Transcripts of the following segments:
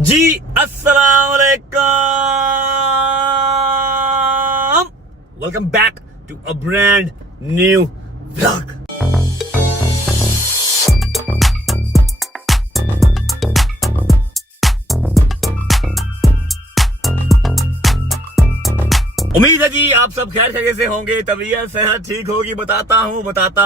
जी अस्सलाम वालेकुम, welcome back to a brand new vlog. उम्मीद है जी आप सब खैर खैरियत से होंगे, तबीयत सेहत ठीक होगी। बताता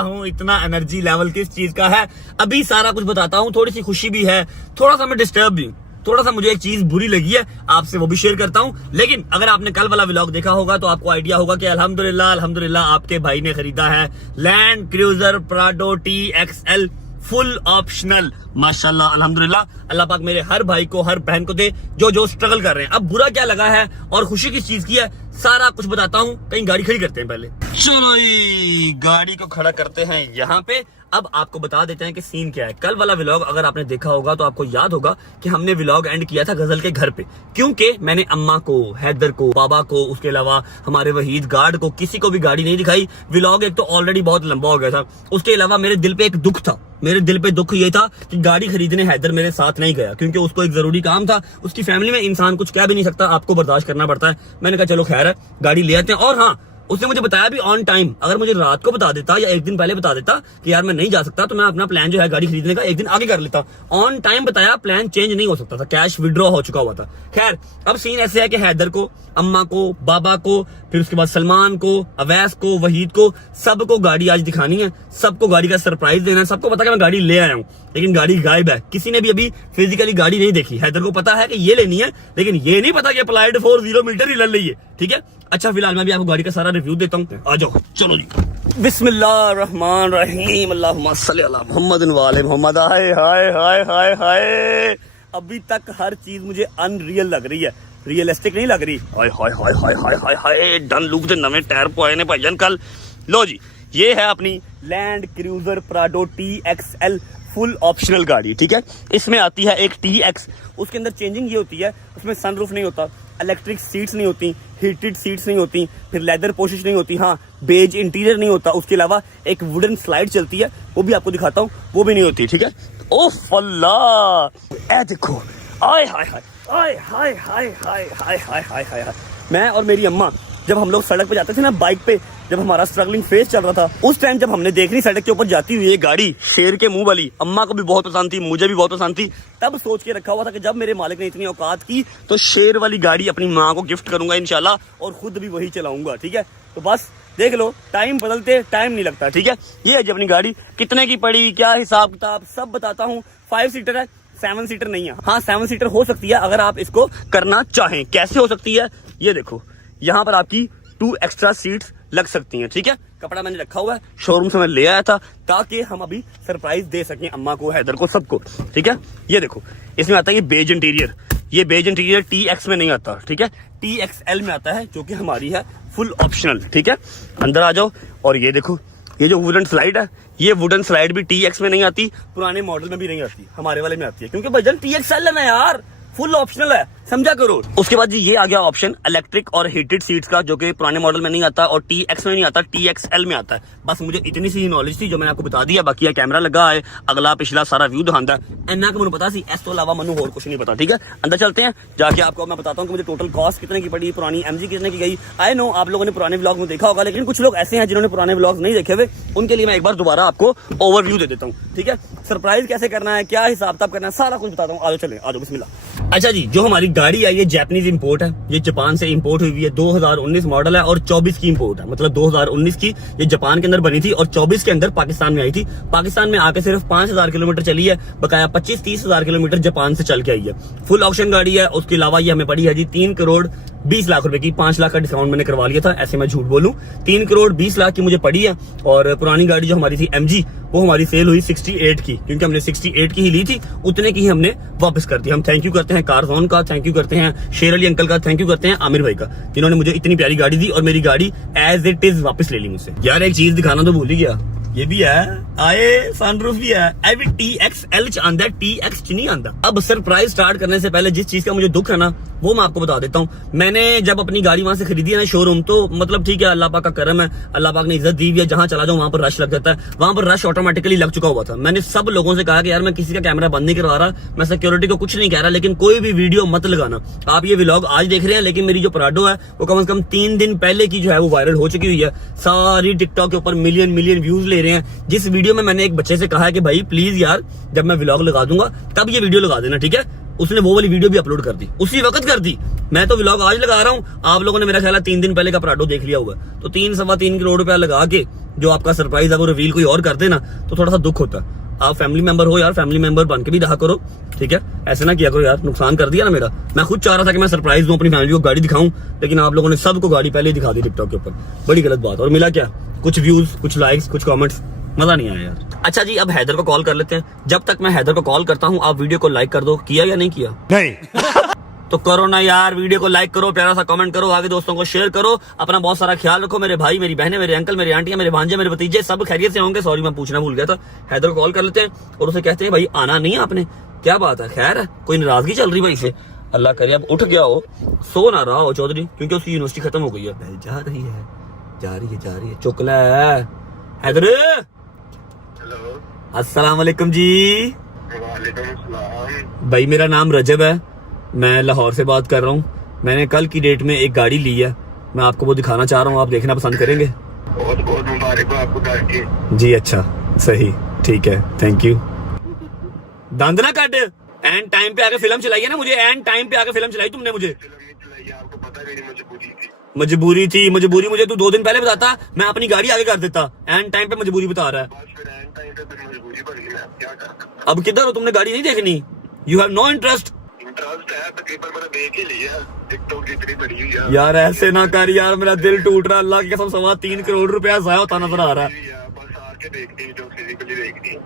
हूँ इतना एनर्जी लेवल किस चीज का है, अभी सारा कुछ बताता हूँ। थोड़ी सी खुशी भी है, थोड़ा सा मैं डिस्टर्ब भी, थोड़ा सा मुझे एक चीज बुरी लगी है, आपसे वो भी शेयर करता हूँ। लेकिन अगर आपने कल वाला व्लॉग देखा होगा तो आपको आइडिया होगा कि अल्हम्दुलिल्लाह आपके भाई ने खरीदा है land cruiser Prado TXL full optional. माशाल्लाह अल्हम्दुलिल्लाह, अल्लाह पाक मेरे हर भाई को, हर बहन को दे जो स्ट्रगल कर रहे हैं। अब बुरा क्या लगा है और खुशी किस चीज की है, सारा कुछ बताता हूँ। कहीं गाड़ी खड़ी करते हैं पहले, चलो ये गाड़ी को खड़ा करते हैं यहाँ पे। अब आपको बता देते हैं कि सीन क्या है। कल वाला व्लॉग अगर आपने देखा होगा तो आपको याद होगा कि हमने व्लॉग एंड किया था गजल के घर पे, क्योंकि मैंने अम्मा को, हैदर को, बाबा को, उसके अलावा हमारे वहीद गार्ड को, किसी को भी गाड़ी नहीं दिखाई। व्लॉग एक तो ऑलरेडी बहुत लंबा हो गया था, उसके अलावा मेरे दिल पे एक दुख था। मेरे दिल पे दुख ये था कि गाड़ी खरीदने हैदर मेरे साथ नहीं गया, क्योंकि उसको एक जरूरी काम था। उसकी फैमिली में इंसान कुछ कह भी नहीं सकता, आपको बर्दाश्त करना पड़ता है। मैंने कहा चलो खैर है, गाड़ी ले आते हैं। और हाँ, उसने मुझे बताया भी ऑन टाइम। अगर मुझे रात को बता देता या एक दिन पहले बता देता कि यार मैं नहीं जा सकता, तो मैं अपना प्लान जो है गाड़ी खरीदने का एक दिन आगे कर लेता। ऑन टाइम बताया, प्लान चेंज नहीं हो सकता था, कैश विड्रॉ हो चुका हुआ था। खैर अब सीन ऐसे है कि हैदर को, अम्मा को, बाबा को, फिर उसके बाद सलमान को, अवैस को, वहीद को, सबको गाड़ी आज दिखानी है, सबको गाड़ी का सरप्राइज देना है। सबको पता है कि मैं गाड़ी ले आया हूँ, लेकिन गाड़ी गायब है। किसी ने भी अभी फिजिकली गाड़ी नहीं देखी। हैदर को पता है कि ये लेनी है, लेकिन ये नहीं पता कि अप्लाइड 40 मीटर ही ले ली है। ठीक है, अच्छा फिलहाल मैं भी आपको गाड़ी का सारा रिव्यू देता हूँ। आ जाओ, चलो जी। बिस्मिल्लाहिर्रहमानिर्रहीम, अल्लाहुम्मा सल्ली अला मुहम्मद व आले मुहम्मद। हाय हाय हाय हाय हाय, अभी तक हर चीज मुझे अनरियल लग रही है, रियलिस्टिक नहीं लग रही। हाय हाय हाय हाय हाय हाय हाय, डन लूप से नवे टायर पाए ने भाईजान कल। लो जी, ये है अपनी land cruiser Prado TXL full optional गाड़ी। ठीक है, इसमें आती है एक TX, उसके अंदर चेंजिंग ये होती है, उसमें सनरूफ नहीं होता, इलेक्ट्रिक सीट्स नहीं होती, हीटेड सीट्स नहीं होती, फिर लेदर पोशिश नहीं होती, हाँ बेज इंटीरियर नहीं होता। उसके अलावा एक वुडन स्लाइड चलती है, वो भी आपको दिखाता हूँ, वो भी नहीं होती। ठीक है, ओह अल्लाह, ए देखो, आय हाय हाय आय हाय हाय हाय हाय हाय हाय हाय। मैं और मेरी अम्मा जब हम लोग सड़क पे जाते थे ना बाइक पे, जब हमारा स्ट्रगलिंग फेज चल रहा था, उस टाइम जब हमने देखनी सड़क के ऊपर जाती हुई ये गाड़ी शेर के मुंह वाली, अम्मा को भी बहुत पसंद थी, मुझे भी बहुत पसंद थी, तब सोच के रखा हुआ था कि जब मेरे मालिक ने इतनी औकात की तो शेर वाली गाड़ी अपनी माँ को गिफ्ट करूंगा इंशाल्लाह, और खुद भी वही चलाऊंगा। ठीक है, तो बस देख लो, टाइम बदलते टाइम नहीं लगता। ठीक है, ये है जी अपनी गाड़ी। कितने की पड़ी, क्या हिसाब किताब, सब बताता हूँ। 5 सीटर है, 7 सीटर नहीं है। हाँ 7 सीटर हो सकती है अगर आप इसको करना चाहें। कैसे हो सकती है, ये देखो, यहाँ पर आपकी 2 एक्स्ट्रा सीट्स लग सकती हैं। ठीक है, कपड़ा मैंने रखा हुआ है, शोरूम से मैं ले आया था ताकि हम अभी सरप्राइज दे सकें अम्मा को, हैदर को, सबको। ठीक है, ये देखो, इसमें आता है ये बेज इंटीरियर। ये बेज इंटीरियर TX में नहीं आता। ठीक है, TXL में आता है, जो कि हमारी है फुल ऑप्शनल। ठीक है, अंदर आ जाओ, और ये देखो, ये जो वुडन स्लाइड है, ये वुडन स्लाइड भी TX में नहीं आती, पुराने मॉडल में भी नहीं आती, हमारे वाले में आती है, क्योंकि भजन TXL है ना यार, फुल ऑप्शनल है, समझा करो। उसके बाद जी ये आ गया ऑप्शन इलेक्ट्रिक और हीटेड सीट्स का, जो कि पुराने मॉडल में नहीं आता और TX में नहीं आता, TXL में आता है। बस मुझे इतनी सी नॉलेज थी जो मैंने आपको बता दिया। बाकी कैमरा लगा है, अगला पिछला सारा व्यू दिखाता है, इन्ना को मैंने पता सी, इस तो अलावा मैंने और कुछ नहीं पता। ठीक है, अंदर चलते हैं, जाके आपको मैं बताता हूँ कि मुझे टोटल कॉस्ट कितने की पड़ी, पुरानी MG कितने की गई। आई नो आप लोगों ने पुराने व्लॉग में देखा होगा, लेकिन कुछ लोग ऐसे हैं जिन्होंने पुराने व्लॉग नहीं देखे हुए, उनके लिए मैं एक बार दोबारा आपको ओवरव्यू दे देता हूँ। ठीक है, सरप्राइज कैसे करना है, क्या हिसाब किताब करना है, सारा कुछ बताता हूँ। आ जाओ, चले आ जाओ, बिस्मिल्लाह। अच्छा जी, जो हमारी गाड़ी आई है जापानीज इंपोर्ट है, ये जापान से इंपोर्ट हुई है, 2019 मॉडल है और 24 की इंपोर्ट है। मतलब 2019 की ये जापान के अंदर बनी थी और 24 के अंदर पाकिस्तान में आई थी। पाकिस्तान में आके सिर्फ 5000 किलोमीटर चली है, बकाया 25-30 हजार किलोमीटर जापान से चल के आई है। फुल ऑप्शन गाड़ी है। उसके अलावा ये हमें पड़ी है जी 3 करोड़ 20 लाख रुपए की। 5 लाख का डिस्काउंट मैंने करवा लिया था, ऐसे मैं झूठ बोलूं, 3 करोड़ 20 लाख की मुझे पड़ी है। और पुरानी गाड़ी जो हमारी थी MG, वो हमारी सेल हुई 68 की, क्योंकि हमने 68 की ही ली थी, उतने की ही हमने वापस कर दी। हम थैंक यू करते हैं कारजोन का, थैंक यू करते हैं शेर अली अंकल का, थैंक यू करते हैं आमिर भाई का, जिन्होंने मुझे इतनी प्यारी गाड़ी दी और मेरी गाड़ी एज इट इज वापस ले ली मुझसे। यार एक चीज दिखाना तो भूल ही गया, ये भी है आए सनरूफ भी है आई भी TXL च आंदा TX च नहीं आंदा। अब सरप्राइज स्टार्ट करने से पहले जिस चीज का मुझे दुख है ना वो मैं आपको बता देता हूँ। मैंने जब अपनी गाड़ी वहां से खरीदी है ना शोरूम, तो मतलब ठीक है अल्लाह पाक का करम है, अल्लाह पाक ने इज्जत दी हुई है, जहां चला जाऊं वहां पर रश लग जाता है। वहां पर रश ऑटोमेटिकली लग चुका हुआ था। मैंने सब लोगों से कहा कि यार मैं किसी का कैमरा बंद नहीं करवा रहा, मैं सिक्योरिटी को कुछ नहीं कह रहा, लेकिन कोई भी वीडियो मत लगाना। आप ये व्लॉग आज देख रहे हैं, लेकिन मेरी जो पराडो है वो कम से कम 3 दिन पहले की जो है वो वायरल हो चुकी हुई है। सारी टिकटॉक के ऊपर मिलियन व्यूज ले रहे हैं। जिस वीडियो में मैंने एक बच्चे से कहा है कि भाई प्लीज यार जब मैं व्लॉग लगा दूंगा तब ये वीडियो लगा देना, ठीक है, उसने वो वाली वीडियो भी अपलोड कर दी, उसी वक्त कर दी। मैं तो व्लॉग आज लगा रहा हूं, आप लोगों ने मेरा ख्याल है 3 दिन पहले का पराडो देख लिया होगा। तो 3-3.25 करोड़ रुपया लगा के जो आपका सरप्राइज है वो रिवील कोई और कर देना तो थोड़ा सा दुख होता है। आप फैमिली मेंबर हो यार, फैमिली मेंबर बन के भी रहा करो, ठीक है, ऐसे ना किया करो यार, नुकसान कर दिया ना मेरा। मैं खुद चाह रहा था कि मैं सरप्राइज दूं अपनी फैमिली को, गाड़ी दिखाऊं, लेकिन आप लोगों ने सबको गाड़ी पहले ही दिखा दी टिकटॉक के ऊपर। बड़ी गलत बात। और मिला क्या? कुछ व्यूज, कुछ लाइक्स, कुछ कमेंट्स, मजा नहीं आया यार। अच्छा जी, अब हैदर को कॉल कर लेते हैं। जब तक मैं हैदर को कॉल करता हूँ आप वीडियो को लाइक कर दो। किया या नहीं किया? नहीं। तो करो ना यार, वीडियो को लाइक करो, प्यारा सा कमेंट करो, आगे दोस्तों को शेयर करो। अपना बहुत सारा ख्याल रखो। मेरे भाई, मेरी बहनें, मेरे अंकल, मेरे आंटियां, मेरे भांजे, मेरे भतीजे सब खैरियत से होंगे। सॉरी मैं पूछना भूल गया था। हैदर को कॉल कर लेते हैं और उसे कहते हैं भाई आना नहीं आपने, क्या बात है, खैर है, कोई नाराजगी चल रही भाई से? अल्लाह करे अब उठ गया हो, सो ना रहा हो चौधरी, क्योंकि उसकी यूनिवर्सिटी खत्म हो गई है। जा रही है चुकला है। हैदर, हेलो, अस्सलाम वालेकुम जी। वालेकुम अस्सलाम। भाई मेरा नाम रजब है, मैं लाहौर से बात कर रहा हूँ। मैंने कल की डेट में एक गाड़ी ली है, मैं आपको वो दिखाना चाह रहा हूँ, आप देखना पसंद करेंगे? बहुत बहुत मुबारक हो आपको गाड़ी। जी अच्छा, सही, ठीक है, थैंक यू। दंद ना काट, एंड टाइम पे आके फिल्म चलाई है ना मुझे, एंड टाइम पे आके फिल्म चलाई तुमने मुझे। फिल्म नहीं चलाई, आपको पता है मेरी मजबूरी थी। मजबूरी मुझे तू 2 दिन पहले बताता, मैं अपनी गाड़ी आगे कर देता। एंड टाइम पे मजबूरी बता रहा है। बस फिर एंड टाइम पे फिर मजबूरी बन गई, मैं अब क्या कर सकता। अब किधर हो? तुमने गाड़ी नहीं देखनी? You have no interest? Interest है तकरीबन मैंने देख ही लिया, टिकटॉक इतनी बड़ी हुई है। यार ऐसे ना कर यार, मेरा दिल टूट रहा है। अल्लाह की कसम 3.25 करोड़ रुपया जाया होता नजर आ रहा है। बस आके देखनी जो फिजिकली देखनी,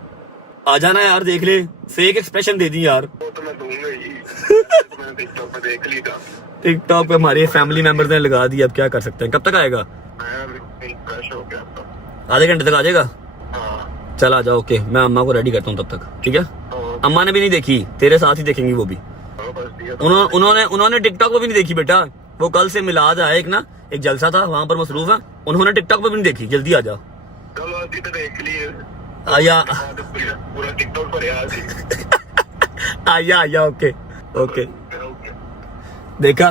आ जाना यार, देख ले, फेक एक्सप्रेशन दे दी यार। वो तो मैं दूंगा ही। तो मैंने टिकटॉक पे देख ली था। टिकटॉक पे हमारे फैमिली मेंबर्स ने लगा दिया, अब क्या कर सकते हैं। कब तक आएगा? मैं फ्रेश हो गया था। आधे घंटे तक आ जाएगा? हाँ चल आ जाओ, ओके, मैं अम्मा को रेडी करता हूँ तब तक, ठीक है? तो अम्मा ने भी नहीं देखी, तेरे साथ ही देखेंगी वो भी। बस दिया तो उन्होंने टिकटॉक पे भी नहीं देखी बेटा। वो कल से मिलाद है एक ना, एक जलसा था, वहां पर मसरूफ है, उन्होंने टिकटॉक पे भी नहीं देखी। जल्दी आ जाओ। चलो अभी तो देख लिए। आया पूरा टिकटॉक पर आया, ओके। ओके। देखा,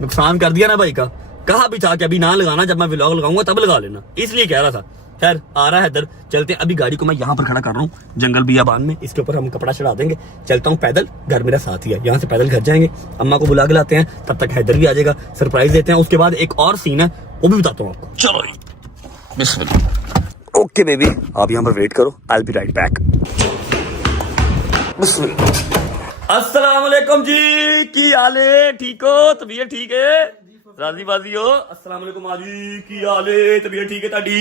नुकसान कर दिया ना भाई का। कहा भी था कि अभी ना लगाना, जब मैं व्लॉग लगाऊंगा तब लगा लेना, इसलिए कह रहा था। खैर आ रहा है इधर, चलते हैं। अभी गाड़ी को मैं यहाँ पर खड़ा कर रहा हूँ जंगल बियाबान में, इसके ऊपर हम कपड़ा चढ़ा देंगे। चलता हूँ पैदल, घर मेरा साथ ही है, यहाँ से पैदल घर जाएंगे, अम्मा को बुला के लाते हैं, तब तक हैदर भी आ जाएगा, सरप्राइज देते हैं। उसके बाद एक और सीन है वो भी बताता हूँ आपको। चलो बिस्मिल्लाह। ओके बेबी, आप यहाँ पर वेट करो, I will be right back. अस्सलाम वालेकुम जी, की हाल है? ठीक हो? तबीयत ठीक है? राजी बाजी हो? अस्सलाम वालेकुम आजी, की हाल है? तबीयत ठीक है ताड़ी?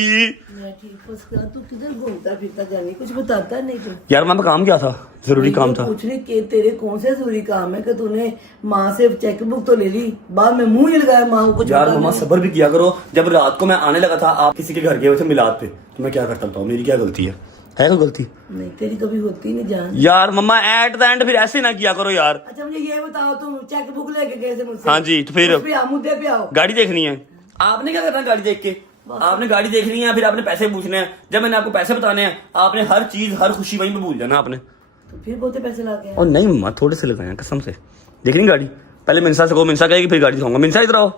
मैं ठीक हूँ। तू किधर घूमता फिरता जाने, कुछ बताता नहीं तू? यार मैं काम क्या था, जरूरी काम था। पूछ रही कि तेरे कौन से जरूरी काम है कि तूने माँ से चेकबुक तो ले ली, बाद में मुंह ही लगाया माँ को? कुछ यार बताना मम्मा नहीं। सब्र भी किया करो। जब रात को मैं आने लगा था, आप किसी के घर गए हुए थे मिलाद पे, तो मैं क्या करता हूँ? मेरी क्या गलती है कोई गलती? नहीं तेरी कभी होती नहीं जान। यार मम्मा एट द एंड फिर ऐसे ना किया करो यार। अच्छा मुझे ये बताओ, तुम चेकबुक लेके गए थे मुझसे? हाँ जी, तो फिर उस पे आओ, मुद्दे पे आओ। गाड़ी देखनी है। आपने क्या करना गाड़ी देख के? आपने गाड़ी देखनी है, फिर आपने पैसे पूछने हैं। जब मैंने आपको पैसे बताने हैं, आपने हर चीज, हर खुशी वहीं पे भूल जाना आपने। तो फिर बहुते पैसे ला के और नहीं मम्मा, थोड़े से लगाए कसम से। देखनी गाड़ी? पहले मिनसा से कहो, मिनसा कहेगी फिर गाड़ी दिखाऊंगा। मिनसा इधर आओ,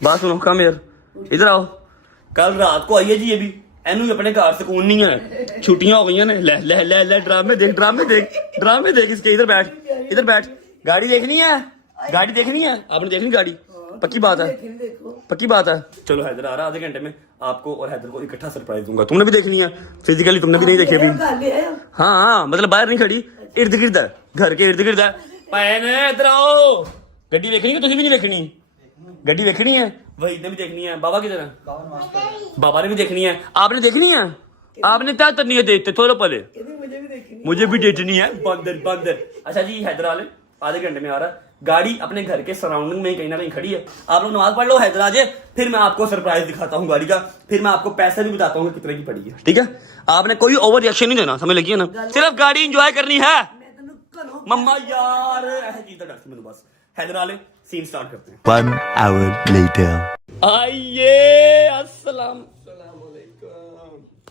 बात सुनो, कम यार, इधर आओ। कल रात को आइए जी, ये भी एनू अपने घर सुकून नहीं है, छुट्टियां हो गई ने। ले ले ले ले ड्रामे देख इसके। इधर बैठ, गाड़ी देखनी है, आपने देखनी गाड़ी? पक्की बात है? पक्की बात है। चलो हैदर आ रहा, आधे घंटे में आपको और हैदर को इकट्ठा सरप्राइज दूंगा। तुमने भी देखनी है फिजिकली, तुमने भी नहीं देखी अभी? हाँ, मतलब बाहर नहीं खड़ी, इर्द गिर्द है, घर के इर्द गिर्द है। पैने इधर आओ, गड्डी देखनी है? तुझे भी नहीं देखनी? गड्डी देखनी है, वही ने भी देखनी है। बाबा किधर है? बाबा ने भी देखनी है। आपने देखनी है? आपने क्या करनी है? देखते थोड़ा पहले, मुझे भी देखनी है। बंदर। अच्छा जी हैदर आले, आधे घंटे में आ रहा है। गाड़ी अपने घर के सराउंडिंग में कहीं ना कहीं खड़ी है। आप लोग नमाज पढ़ लो, हैदर आ जाए, फिर मैं आपको सरप्राइज दिखाता हूँ गाड़ी का, फिर मैं आपको पैसे भी बताता हूँ कितने की पड़ी है। ठीक है, आपने कोई ओवर रिएक्शन नहीं देना, समझ लगी ना, सिर्फ गाड़ी इंजॉय करनी है। मम्मा यार ऐसे चीज तो डरती मैं, बस हैदर आ ले, सीन स्टार्ट करते हैं। 1 hour later. आइए, अस्सलाम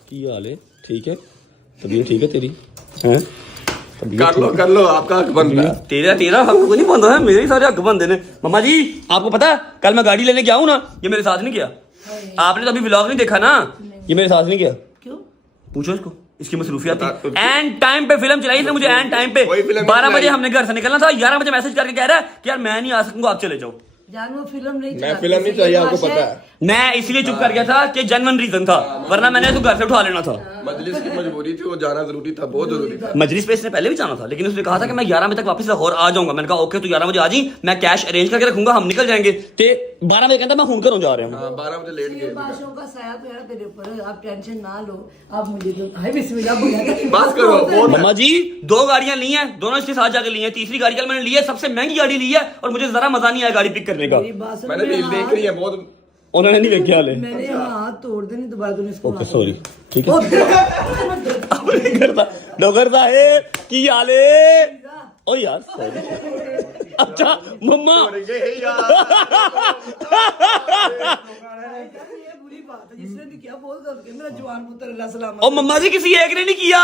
की हाल है? ठीक है, तबीयत ठीक है तेरी? हैं? कर लो आपका हक बन रहा है। तेरा हक को नहीं बनता है, मेरे ही सारे हक बनते ने। मम्मा जी आपको पता है कल मैं गाड़ी लेने गया हूँ ना, ये मेरे साथ नहीं किया। आपने तो अभी व्लॉग नहीं देखा ना, ये मेरे साथ नहीं किया। क्यों? पूछो इसको, इसकी मसरूफियत थी। एंड टाइम पे फिल्म चलाई इसने मुझे, एंड टाइम पे 12 बजे हमने घर से निकलना था, 11 बजे मैसेज करके कह रहा है कि यार मैं नहीं आ सकूंगा, आप चले जाओ। जान वो फिल्म नहीं, मैं फिल्म नहीं चाहिए, आपको पता है। मैं इसलिए चुप कर गया था कि जेन्युइन रीजन था, वरना मैंने तो घर से उठा लेना था। मजलिस की मजबूरी थी, वो जाना जरूरी था, बहुत जरूरी था। मजलिस पे इसने पहले भी जाना था, लेकिन उसने कहा था कि मैं 11 बजे तक वापस लाहौर आ जाऊंगा। मैंने कहा ओके तू 11 बजे आ जी, मैं कैश अरेंज करके रखूंगा, हम निकल जाएंगे। ते 12 बजे कहता मैं फोन करूं जा रहे हैं। 12 बजे लेट गए। बादशाहों का साया तो है तेरे ऊपर, आप टेंशन ना लो। आप मुझे तो हाय बिस्मिल्लाह बुला बस करो। मम्मा जी 2 गाड़ियां ली हैं, दोनों इसके साथ जाके ली हैं, तीसरी गाड़ी कल मैंने ली है, सबसे महंगी गाड़ी ली है, और मुझे जरा मजा नहीं आया गाड़ी पिक करने का। मेरी बात सुन, मैंने रील देख ली है बहुत। उन्होंने नहीं देखा हाले। मैंने हाथ तोड़ देने दोबारा तूने इसको ओके सॉरी, ठीक है। है अपने करता डॉक्टर साहब की हाले। ओ यार सॉरी। अच्छा मम्मा बुरी बात है, जिसने भी किया बहुत गलत किया। मेरा जवान पुत्र अल्लाह सलामत। ओ मम्मा जी किसी एक ने नहीं किया,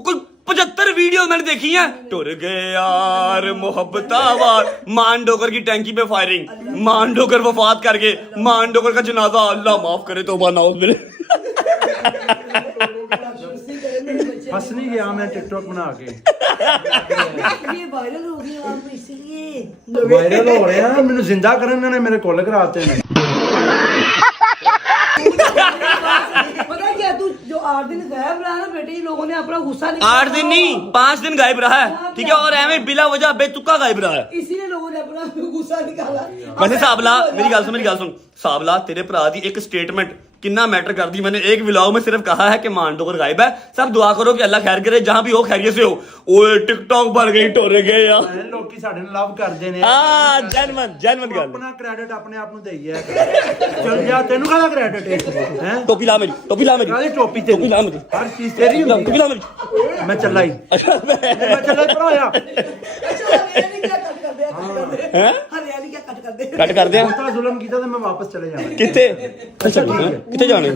कुल 75 वीडियो मैंने देखी हैं। टुर गए यार मोहब्बतावार, मान डोकर की टैंकी पे फायरिंग, मान डोकर वफात करके, मान डोकर का जनाजा, अल्लाह माफ करे तौबा नाउज़ बिल्लाह। फंस नहीं गया मैं टिकटॉक बना के। ये वायरल हो गया आप इसलिए वायरल हो रहे हैं, मैंने जिंदा करने ने मेरे कोल कराते हैं। पता क्या, तू जो 8 दिन गायब रहा ना बेटे, ये लोगों ने अपना गुस्सा निकाला। 8 दिन नहीं 5 दिन गायब रहा है, ठीक है, और एवं बिला वजह बेतुका गायब रहा है। इसीलिए लोगों ने अपना गुस्सा निकाला। वैसे साबला मेरी गल सुन साबला, तेरे भरा दी एक स्टेटमेंट कितना मैटर कर दी। मैंने एक व्लॉग में सिर्फ कहा है कि मान डोकर गायब है, सब दुआ करो कि अल्लाह खैर करे, जहां भी हो खैरियत से हो। ओए टिकटॉक भर गई, टोरे गए यार, लोकी ਸਾਡੇ ਨਾਲ ਲਵ ਕਰਦੇ ਨੇ। हां जेन्युइन गल। ਆਪਣਾ ਕ੍ਰੈਡਿਟ ਆਪਣੇ ਆਪ ਨੂੰ ਦੇਈਏ। ਚਲ ਜਾ, ਤੈਨੂੰ ਕਾਹਦਾ ਕ੍ਰੈਡਿਟ ਹੈ? टोपी ला मेरी, टोपी ला मेरी, ਕਾਹਦੀ ਟੋਪੀ ਤੇਰੀ? टोपी ला मेरी, ਹਰ ਚੀਜ਼ ਤੇਰੀ ਹੁੰਦੀ। टोपी ला मेरी। ਮੈਂ ਚੱਲਾ ਹੀ, अच्छा ਮੈਂ ਚੱਲਾ ਪਰ ਹੋਇਆ। अच्छा हरियाली क्या कट कर दे, हैं हरियाली क्या कट कर दे। कट कर दिया ਤਾਂ ਜ਼ੁਲਮ ਕੀਤਾ ਤੇ ਮੈਂ ਵਾਪਸ ਚਲੇ ਜਾਣਾ। किथे अच्छा किथे जाने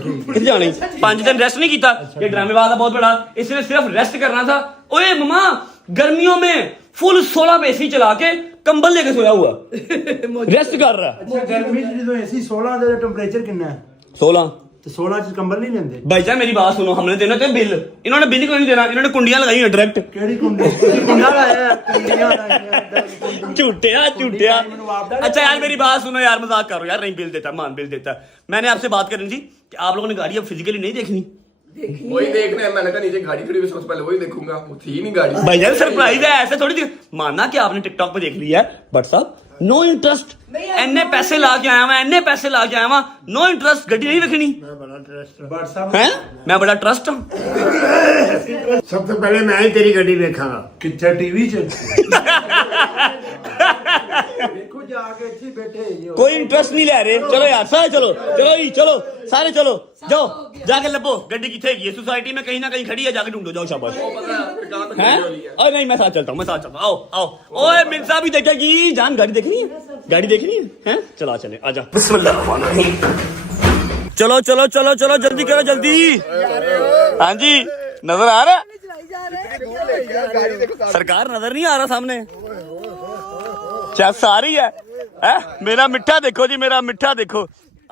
5 दिन रेस्ट नहीं किया, ये ड्रामेबाज है बहुत बड़ा, इसने सिर्फ रेस्ट करना था। ओए मम्मा गर्मियों में फुल 16 पे एसी चला के कंबल लेके सोया हुआ, रेस्ट कर रहा है। ਅੱਛਾ ਗਰਮੀ ਚ ਜਦੋਂ AC 16 ਦਾ ਟੈਂਪਰੇਚਰ ਕਿੰਨਾ ਹੈ? 16 ਤੇ 16 ਚ ਕੰਬਲ ਨਹੀਂ ਲੈਂਦੇ? भाईजान मेरी बात सुनो, हमने देना थे बिल, इन्होंने बिल क्यों नहीं देना, इन्होंने कुंडियां लगाई हैं डायरेक्ट। ਕਿਹੜੀ ਕੁੰਡੀ? ਕੁੰਡਾ ਲਾਇਆ ਹੈ, ਕੁੰਡੀਆਂ ਲਾਈਆਂ। झूठिया। अच्छा यार मेरी बात सुनो यार, मजाक करो यार, नहीं बिल देता, मान बिल देता। मैंने आपसे बात करनी थी कि आप लोगों ने गाड़ी अब फिजिकली नहीं देखनी। वही देखने है, मैंने कहा नीचे गाड़ी खड़ी हुई, सबसे पहले वही देखूंगा, वो थी नहीं गाड़ी। भाईजान सरप्राइज है, ऐसे थोड़ी मानना कि आपने टिकटॉक पे देख लिया है, बट साहब नो इंटरेस्ट, इन्ने पैसे ला के आया हुआ, इन्ने पैसे ला के आया हुआ, नो इंटरेस्ट, गड्डी नहीं देखनी WhatsApp है। मैं बड़ा ट्रस्ट हूँ। सबसे पहले मैं ही तेरी गड्डी देखांगा। ਕਿੱਥੇ ਟੀਵੀ ਚ ਦੇਖੋ ਜਾ ਕੇ ਇੱਥੇ ਬੈਠੇ ਹੋ। कोई इंटरेस्ट नहीं ले रहे। चलो यार सारे चलो, चलो ही चलो, सारे चलो, जाओ जाके लबो गड्डी किथे गई है, सोसाइटी में कहीं ना कहीं खड़ी है, जाके ढूंढो, जाओ शाबाश। हैं? अरे नहीं मैं साथ चलता हूँ, मैं साथ चलता हूँ, आओ आओ। ओए मिर्जा भी देखेगी जान, गाड़ी देखनी है, गाड़ी देखनी है, चला चले आजा। बिस्मिल्लाह। चलो चलो चलो चलो जल्दी करो जल्दी। हाँ जी नजर आ रहा है? सरकार नजर नहीं आ रहा सामने, चेस आ रही है? मेरा मिठा देखो जी, मेरा मिठा देखो।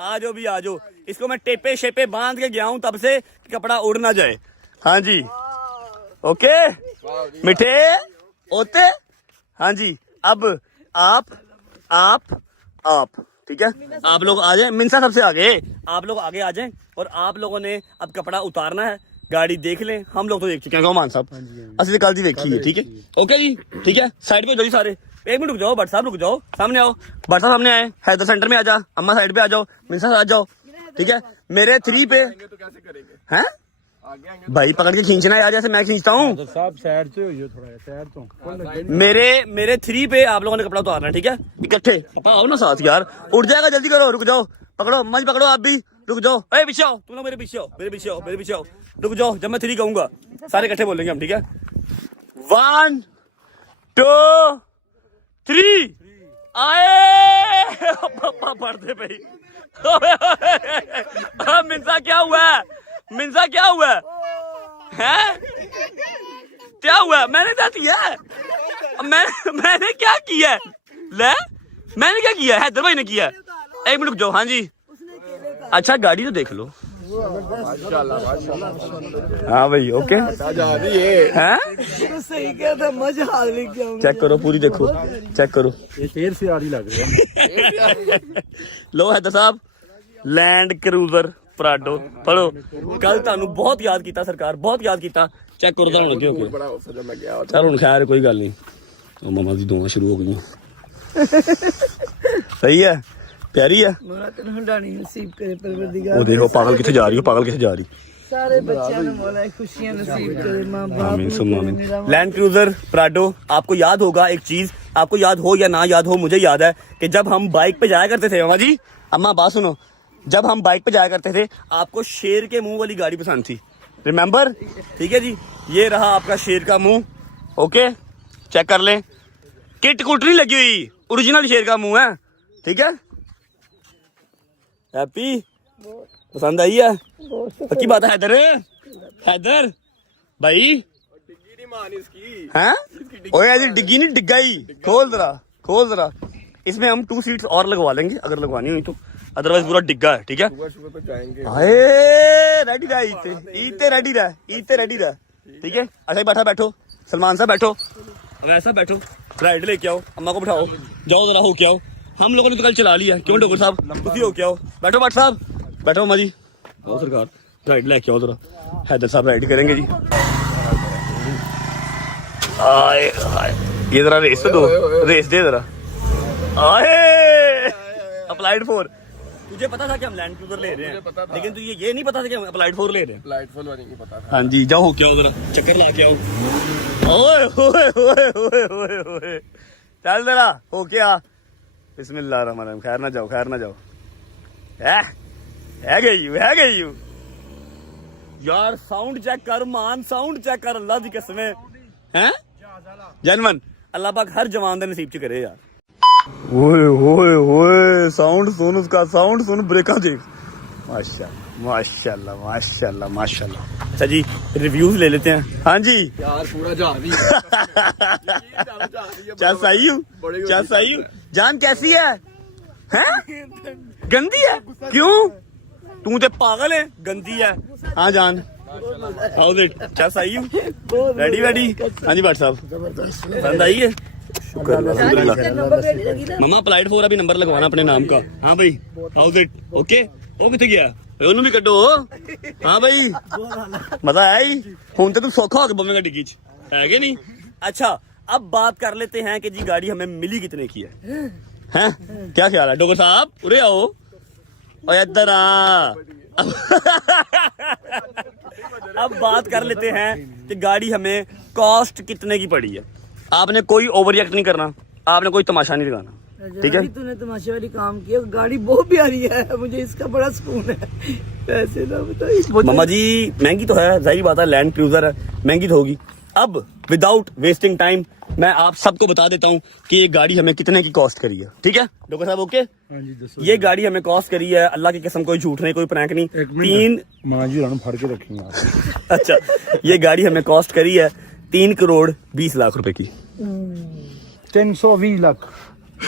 आ जाओ भी आ जाओ, इसको मैं टेपे शेपे बांध के गया हूं तब से कि कपड़ा उड़ ना जाए। हाँ जी ओके मिठे ओते। हाँ जी अब आप ठीक है, आप लोग आ जाए, मिनसा सबसे आगे, आप लोग आगे आ जाएं, और आप लोगों ने अब कपड़ा उतारना है, गाड़ी देख लें, हम लोग तो देख चुके हैं मान साहब, असली कल दी देखी है, ठीक है ओके जी, ठीक है साइड पे जल्दी सारे, 1 मिनट रुक जाओ, भट्ट साहब रुक जाओ, सामने आओ, भट्ट साहब सामने आए, हैदर सेंटर में आ जा, अम्मा साइड पे आ जाओ, मिनसा आ जाओ, ठीक है मेरे 3 पे हैं, भाई पकड़ के खींचना यार, जैसे मैं खींचता हूँ। साहब साइड से होइए थोड़ा, साइड तो मेरे 3 पे आप लोगों ने कपड़ा उतारना है, ठीक है, इकट्ठे। पापा आओ ना साथ यार, उठ जाएगा, जल्दी करो, रुक जाओ, पकड़ो मज पकड़ो, आप भी रुक जाओ। ए पीछे आओ, तुम लोग मेरे पीछे आओ, मेरे पीछे आओ, मेरे पीछे आओ, रुक जाओ। जब मैं 3 कहूंगा सारे इकट्ठे बोलेंगे हम, ठीक है। 1 2 3 आए। पापा पढ़ते भाई। मिंजा क्या हुआ है? मिंजा क्या हुआ है? क्या हुआ? मैंने क्या किया? मैंने क्या किया? ले मैंने क्या किया? हैदर भाई ने किया। एक मिनट रुक जाओ। हाँ जी, अच्छा गाड़ी तो देख लो। हाँ भाई ओके हैं? सही क्या था, मजा हाल लेके आऊंगा। चेक करो पूरी, देखो चेक करो। ये शेर से आरी लग रही है। लो हैदर साहब, लैंड क्रूजर प्राडो पढ़ो। कल तानू बहुत याद किया सरकार, बहुत याद किया। चेक करो तानू लगे हो क्या? चल हुण खैर कोई गल नहीं, मामा दी दुआ शुरू हो गई। सही है, प्यारी है। मोरा तेन हंडानी नसीब करे परवरदिगार। वो देखो पागल किथे जा रही हो, पागल किथे जा रही। सारे बच्चों ने मोला खुशियां नसीब करे, मां बाप आमीन सुम्मा आमीन। लैंड क्रूजर प्राडो, आपको याद होगा एक चीज, आपको याद हो या ना याद हो, मुझे याद है कि जब हम बाइक पे जाया करते थे, मामा जी अम्मा बात सुनो, जब हम बाइक पे जाया करते थे आपको शेर के मुंह वाली गाड़ी पसंद थी, रिमेम्बर? ठीक है जी, ये रहा आपका शेर का मुंह। ओके चेक कर लें, किट कुट नहीं लगी हुई, ओरिजिनल शेर का मुंह है, ठीक है। हैप्पी पसंद आई है? पक्की बात है हैदर? हैदर भाई हैं? ओए यार डिग्गी नहीं, डिग्गा ही। खोल जरा, खोल जरा। इसमें हम 2 सीट्स और लगवा लेंगे अगर लगवानी हुई तो, अदरवाइज पूरा डिग्गा है, ठीक है। हाय रेडी रहा, ईते रेडी रहा, ईते रेडी रहा, ठीक है। अच्छा बैठा, बैठो सलमान साहब, बैठो अब ऐसा बैठो, राइड लेके आओ, अम्मा को बिठाओ, जाओ जरा हो के आओ। हम लोगों ने तो कल चला लिया, क्यों डॉक्टर साहब? खुशी हो के आओ, बैठो भट्ट साहब, बैठो अम्मा जी, आओ सरकार, राइड लेके आओ जरा। हैदर साहब राइड करेंगे जी। आए आए, ये जरा रेस तो दो, रेस दे जरा। आए अप्लाइड फॉर। तुझे पता था कि हम लैंड क्रूजर ले रहे हैं, लेकिन तुझे ये नहीं पता था कि हम अप्लाइड फॉर ले रहे हैं। लाइट फॉल वाली नहीं पता था। हाँ जी, जाओ क्या उधर चक्कर ला के आओ। ओए ओए ओए ओए ओए ओए, चल जरा हो क्या। बिस्मिल्लाह रहमान रहीम। खैर ना जाओ, खैर ना जाओ। है गई यू यार। साउंड चेक कर मान, साउंड चेक कर, अल्लाह दी कसम है जनमन, अल्लाह पाक हर जवान दे नसीब च करे यार। ओए ओए ओए, साउंड सुन उसका, साउंड सुन, ब्रेका देख, माशाल्लाह माशाल्लाह माशाल्लाह माशाल्लाह। अच्छा जी रिव्यूज ले लेते हैं। हाँ जी यार पूरा जा रही क्या सही हूँ, क्या सही हूँ। जान कैसी है? हैं? गंदी है? क्यों? तू तो पागल है, गंदी है। हाँ जान हाउ इट, क्या सही हूँ? Ready ready? हाँ जी भट्ट साहब पसंद आई है? शुक्र अल्हम्दुलिल्लाह। मम्मा अप्लाइड फॉर अभी नंबर लगवाना अपने नाम का। हाँ भाई हाउ इट? ओके वो कितने गया? ਉਹਨੂੰ भी कड्डो। हाँ भाई मजा आया ही। ਹੁਣ तो तू सौखा होके बमेगा डिग्गी च, है कि नहीं? अच्छा अब बात कर लेते हैं कि जी गाड़ी हमें मिली कितने की है, हैं? क्या ख्याल है डॉक्टर साहब? उरे आओ और इधर आ। अब बात कर लेते हैं कि गाड़ी हमें कॉस्ट कितने की पड़ी है। आपने कोई ओवर रिएक्ट नहीं करना, आपने कोई तमाशा नहीं लगाना, ठीक है। तूने तमाशे वाली काम किया, गाड़ी बहुत प्यारी है, मुझे इसका बड़ा सुकून है। पैसे ना बताइए मामा जी, महंगी तो है, जाहिर बात है, लैंड क्रूजर है, महंगी तो होगी। अब विदाउट वेस्टिंग टाइम मैं आप सबको बता देता हूँ कि ये गाड़ी हमें कितने की कॉस्ट करी है, ठीक है डॉक्टर साहब? ओके ये गाड़ी हमें कॉस्ट करी है, अल्लाह की कसम कोई झूठ नहीं, कोई प्रैंक नहीं, 3 मां जी फड़ के रखेंगे। अच्छा ये गाड़ी हमें कॉस्ट करी है 3 करोड़ 20 लाख रुपए की। 320 लाख,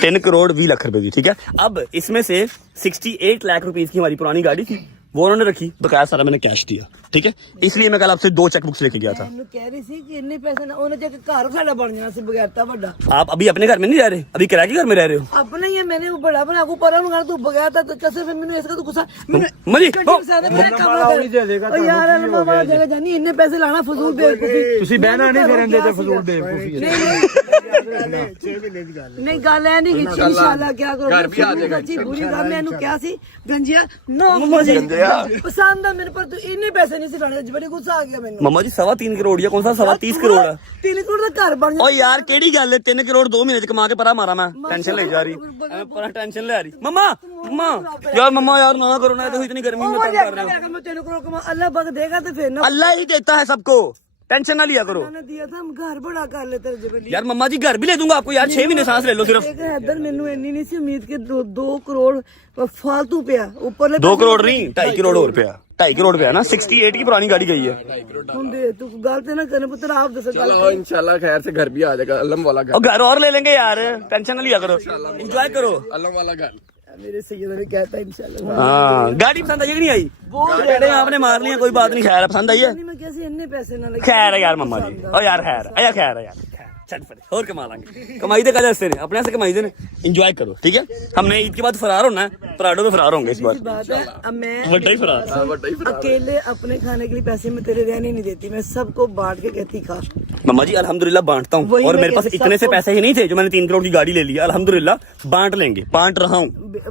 3 करोड़ 20 लाख रुपए की, ठीक है। अब इसमें से 68 लाख रुपीस की हमारी पुरानी गाड़ी थी, वो उन्होंने रखी, बकाया सारा मैंने कैश दिया, ठीक है। इसलिए मैं कल आपसे 2 चेक बुक्स लेके गया था। मैं कह रही थी कि इतने पैसे ना उन्हें जाके घर साड़ा बन जाना से बगैरता बड़ा। आप अभी अपने घर में नहीं रह रहे, अभी किराए के घर में रह रहे हो? अपना ही है, मैंने वो बड़ा बना को पर उन्होंने तू बगैरता तो कैसे फिर मैंने इसका तो गुस्सा मजी ओ यार अल्लाह मां जगह जानी इतने पैसे लाना फजूल बेवकूफी। ਤੁਸੀਂ ਬਹਿਣਾ ਨਹੀਂ ਫਿਰ ਇਹਦੇ ਤੇ ਫਜ਼ੂਲ ਬੇਵਕੂਫੀ ਹੈ। नहीं गल है नहीं इंशाल्लाह क्या करो। घर भी आ जाएगा। अच्छी बुरी गल मैंने क्या सी गंजिया 9 बजे गया पसंद है मेरे पर, तो इन्ने पैसे नहीं सिखाने, बड़े गुस्सा आ गया मैंने। मम्मा जी 3.25 करोड़ या कौन सा 30 करोड़ है? 3 करोड़ का घर बन ओ यार केड़ी गल है, 3 करोड़ 2 महीने च कमा के परा मारा मैं, टेंशन ले जा रही पर टेंशन ले आ रही। मम्मा मम्मा यार ना करो ना, देखो इतनी गर्मी में काम कर रहे हो। मैं 3 करोड़ कमा, अल्लाह बग देगा तो फिर ना। अल्लाह ही देता है सबको, टेंशन ना लिया करो। मैंने दिया था, हम घर बड़ा कर लेते जब यार मम्मा जी घर भी ले दूंगा आपको यार, 6 महीने सांस ले लो सिर्फ। इधर मैनू इन्नी नहीं सी उम्मीद के 2 करोड़ फालतू पिया ऊपर 2 करोड़ नहीं 2.5 करोड़ और रुपया, 2.5 करोड़ रुपया ना, 68 की पुरानी गाड़ी गई है। दे तू गलत ना करने पुत्र, आप दस चलो इंशाल्लाह खैर से घर भी आ जाएगा, अलम वाला घर। और घर और ले लेंगे यार, टेंशन ना लिया करो, एंजॉय करो। अलम वाला घर। मेरे सैयद ने कहता है इंशाल्लाह। हाँ गाड़ी पसंद आई कि नहीं आई? बेटे आपने मार लिया, कोई बात नहीं, खैर पसंद आई है। मैं कैसे इतने पैसे ना लगे। खैर है यार मम्मा जी, ओ यार खैर है यार चल पड़े, और कमा लांगे, कमाई दे कल ऐसे ने अपने से कमाई दे, एंजॉय करो ठीक है। हमने ईद के बाद फरार होना है, पराडो में फरार होंगे इस बार, बात है अब मैं बड़ा ही फरार। अकेले अपने खाने के लिए पैसे में तेरे रहने नहीं देती, मैं सबको बांट के कहती खा। मम्मा जी अल्हम्दुलिल्लाह बांटता हूँ, वही और मैं मेरे पास कहती, इतने से सबको- पैसे ही नहीं थे जो मैंने 3 करोड़ की गाड़ी ले ली, अल्हम्दुलिल्लाह बांट लेंगे, बांट रहा हूँ।